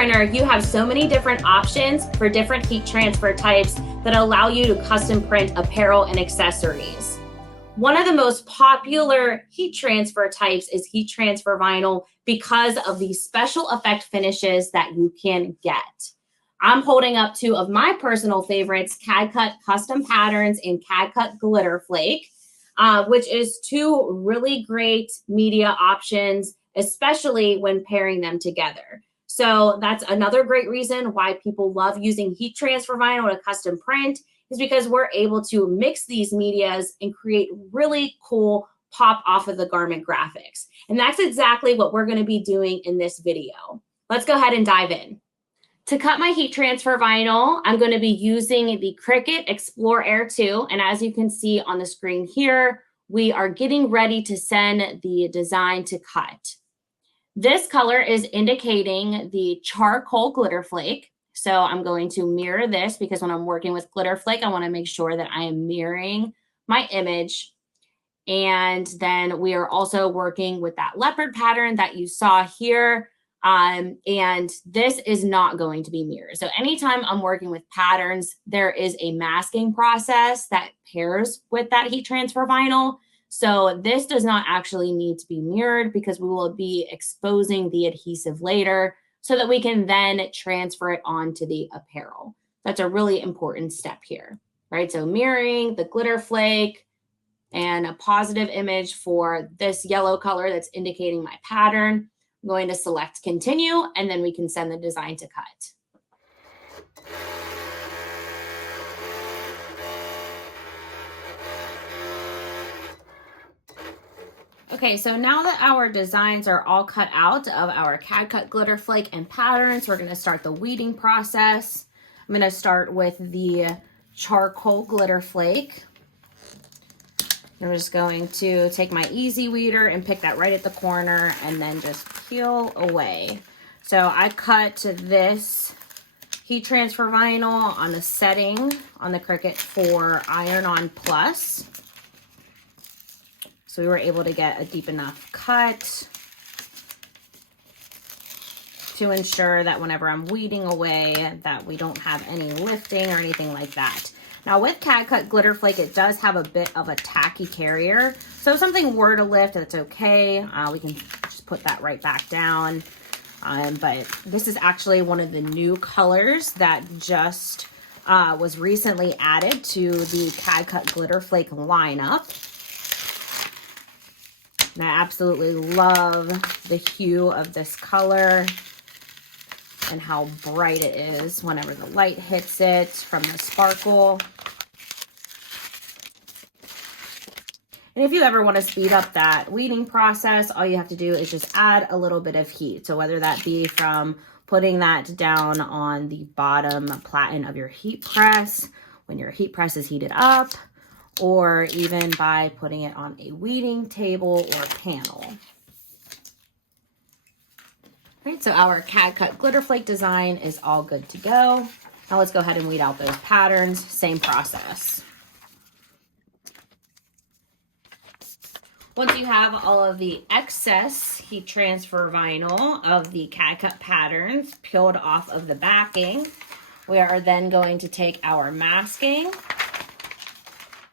printer, you have so many different options for different heat transfer types that allow you to custom print apparel and accessories. One of the most popular heat transfer types is heat transfer vinyl because of the special effect finishes that you can get. I'm holding up two of my personal favorites, CAD-CUT custom patterns and CAD-CUT glitter flake, which is two really great media options, especially when pairing them together. So that's another great reason why people love using heat transfer vinyl to custom print, is because we're able to mix these medias and create really cool pop off of the garment graphics. And that's exactly what we're going to be doing in this video. Let's go ahead and dive in. To cut my heat transfer vinyl, I'm going to be using the Cricut Explore Air 2. And as you can see on the screen here, we are getting ready to send the design to cut. This color is indicating the charcoal glitter flake. So I'm going to mirror this because when I'm working with glitter flake, I want to make sure that I am mirroring my image. And then we are also working with that leopard pattern that you saw here. And this is not going to be mirrored. So anytime I'm working with patterns, there is a masking process that pairs with that heat transfer vinyl. So this does not actually need to be mirrored because we will be exposing the adhesive later so that we can then transfer it onto the apparel. That's a really important step here, right? So mirroring the glitter flake and a positive image for this yellow color that's indicating my pattern. I'm going to select continue, and then we can send the design to cut. Okay, so now that our designs are all cut out of our CAD-CUT glitter flake and patterns, we're going to start the weeding process. I'm going to start with the charcoal glitter flake. I'm just going to take my easy weeder and pick that right at the corner and then just peel away. So I cut this heat transfer vinyl on the setting on the Cricut for Iron-On Plus. So we were able to get a deep enough cut to ensure that whenever I'm weeding away that we don't have any lifting or anything like that. Now with CAD-CUT glitter flake, it does have a bit of a tacky carrier. So if something were to lift, that's okay. We can just put that right back down. But this is actually one of the new colors that just was recently added to the CAD-CUT glitter flake lineup. And I absolutely love the hue of this color and how bright it is whenever the light hits it from the sparkle. And if you ever want to speed up that weeding process, all you have to do is just add a little bit of heat. So whether that be from putting that down on the bottom platen of your heat press, when your heat press is heated up, or even by putting it on a weeding table or panel. All right, so our CAD-CUT glitter flake design is all good to go. Now let's go ahead and weed out those patterns, same process. Once you have all of the excess heat transfer vinyl of the CAD-CUT patterns peeled off of the backing, we are then going to take our masking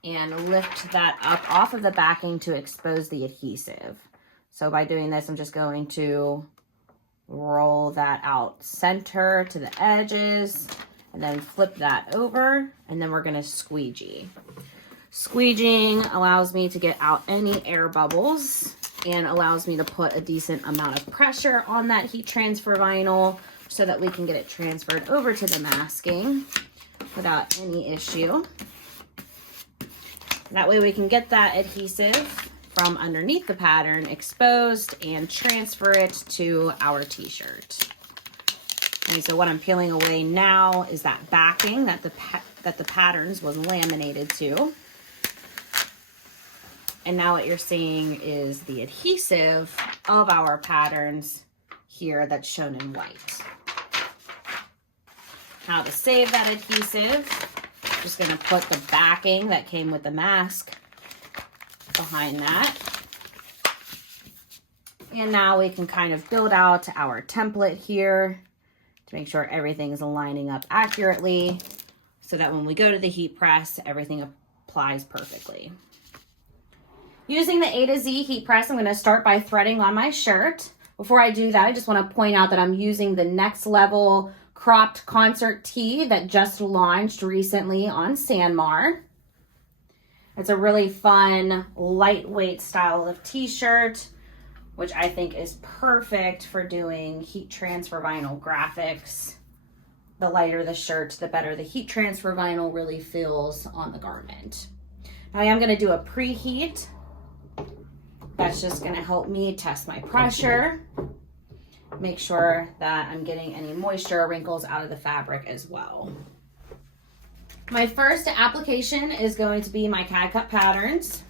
and lift that up off of the backing to expose the adhesive. So by doing this, I'm just going to roll that out center to the edges and then flip that over, and then we're going to squeegee. Squeegeeing allows me to get out any air bubbles and allows me to put a decent amount of pressure on that heat transfer vinyl so that we can get it transferred over to the masking without any issue. That way we can get that adhesive from underneath the pattern exposed and transfer it to our t-shirt. And so what I'm peeling away now is that backing that the patterns was laminated to. And now what you're seeing is the adhesive of our patterns here that's shown in white. Now to save that adhesive, I'm just going to put the backing that came with the mask behind that. And now we can kind of build out our template here to make sure everything is lining up accurately so that when we go to the heat press, everything applies perfectly. Using the A to Z heat press, I'm going to start by threading on my shirt. Before I do that, I just want to point out that I'm using the Next Level cropped concert tee that just launched recently on Sanmar. It's a really fun, lightweight style of t-shirt, which I think is perfect for doing heat transfer vinyl graphics. The lighter the shirt, the better the heat transfer vinyl really feels on the garment. Now I am going to do a preheat. That's just going to help me test my pressure, make sure that I'm getting any moisture or wrinkles out of the fabric as well. My first application is going to be my CAD-CUT patterns.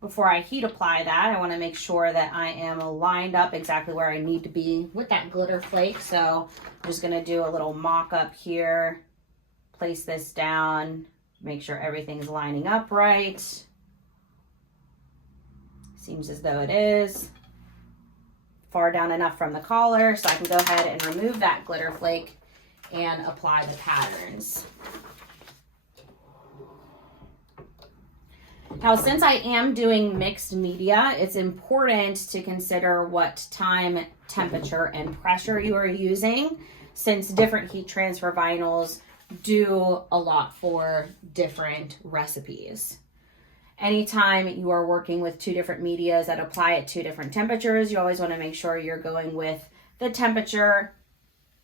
Before I heat apply that, I want to make sure that I am lined up exactly where I need to be with that glitter flake. So I'm just going to do a little mock-up here, place this down, make sure everything's lining up right. Seems as though it is. Far down enough from the collar so I can go ahead and remove that glitter flake and apply the patterns. Now, since I am doing mixed media, it's important to consider what time, temperature, and pressure you are using, since different heat transfer vinyls do a lot for different recipes. Anytime you are working with two different medias that apply at two different temperatures, you always want to make sure you're going with the temperature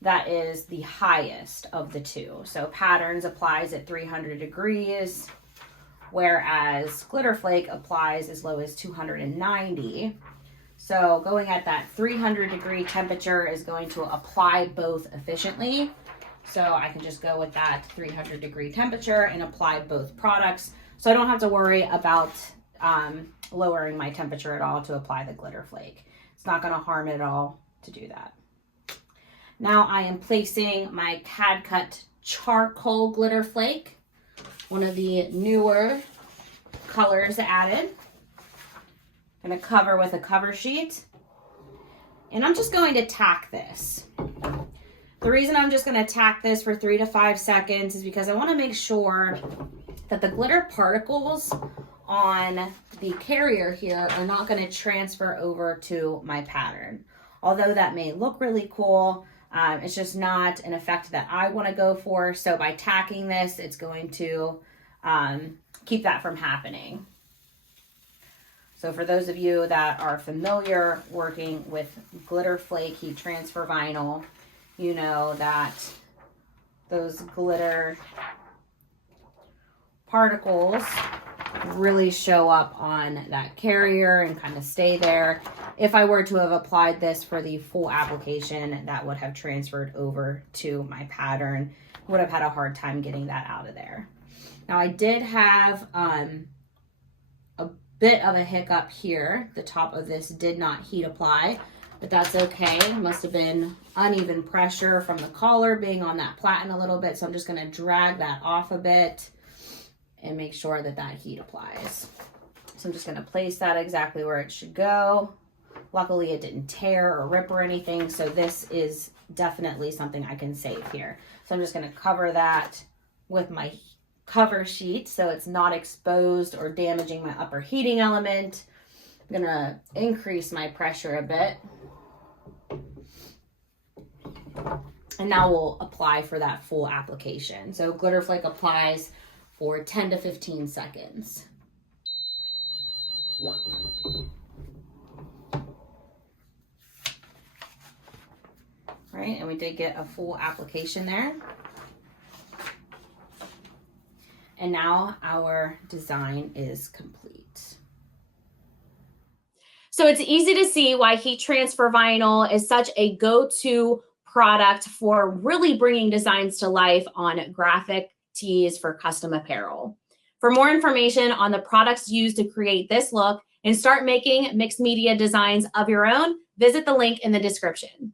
that is the highest of the two. So patterns applies at 300 degrees, whereas glitter flake applies as low as 290. So going at that 300 degree temperature is going to apply both efficiently. So I can just go with that 300 degree temperature and apply both products. So I don't have to worry about lowering my temperature at all to apply the glitter flake. It's not going to harm it at all to do that. Now I am placing my CAD-CUT charcoal glitter flake, one of the newer colors added. I'm going to cover with a cover sheet. And I'm just going to tack this. The reason I'm just going to tack this for 3 to 5 seconds is because I want to make sure that the glitter particles on the carrier here are not going to transfer over to my pattern. Although that may look really cool, it's just not an effect that I want to go for. So by tacking this, it's going to keep that from happening. So for those of you that are familiar working with glitter flake heat transfer vinyl, you know that those glitter particles really show up on that carrier and kind of stay there. If I were to have applied this for the full application, that would have transferred over to my pattern. Would have had a hard time getting that out of there. Now I did have a bit of a hiccup here. The top of this did not heat apply, but that's okay. It must have been uneven pressure from the collar being on that platen a little bit. So I'm just going to drag that off a bit and make sure that that heat applies. So I'm just going to place that exactly where it should go. Luckily it didn't tear or rip or anything, so this is definitely something I can save here. So I'm just going to cover that with my cover sheet so it's not exposed or damaging my upper heating element. I'm going to increase my pressure a bit. And now we'll apply for that full application. So glitter flake applies for 10 to 15 seconds. Right, and we did get a full application there. And now our design is complete. So it's easy to see why heat transfer vinyl is such a go-to product for really bringing designs to life on graphic tees for custom apparel. For more information on the products used to create this look and start making mixed media designs of your own, visit the link in the description.